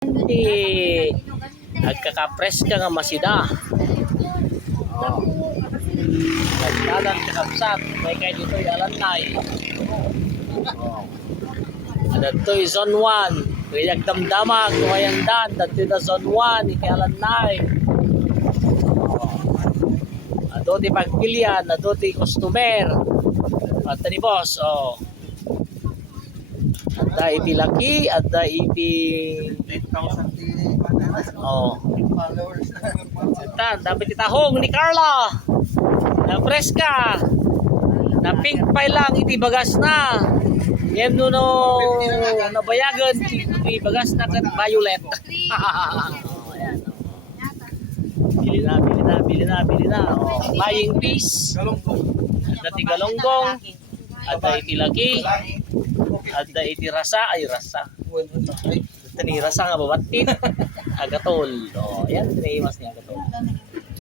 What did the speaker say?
Di nagkakapres ka nga masida. Oh. Nagdadan kakapsat. May kayo dito yalanay. Oh. Dato'y zone 1. Kuyag damdamag. Kumayandan. Dato'y na zone 1. Ikayalanay. Oh. Ato di pagpilian. Ato di customer. At ni boss. Oh. Ada iti laki, ada iti 8,000 oh. followers. Tan, dapat itahong ni Carla. Na preska. Na pink pie lang iti bagas na. Ngem no nabayagan iti bagas na kat violet. Oh, ayan. Bili na. Oh, buying piece. Galunggong. Dati galonggong. Ada iti laki. Ada iti rasa, ay rasa. Tani rasa nga babatit. Agatol. Oh, ayan, tinimas niya agatol.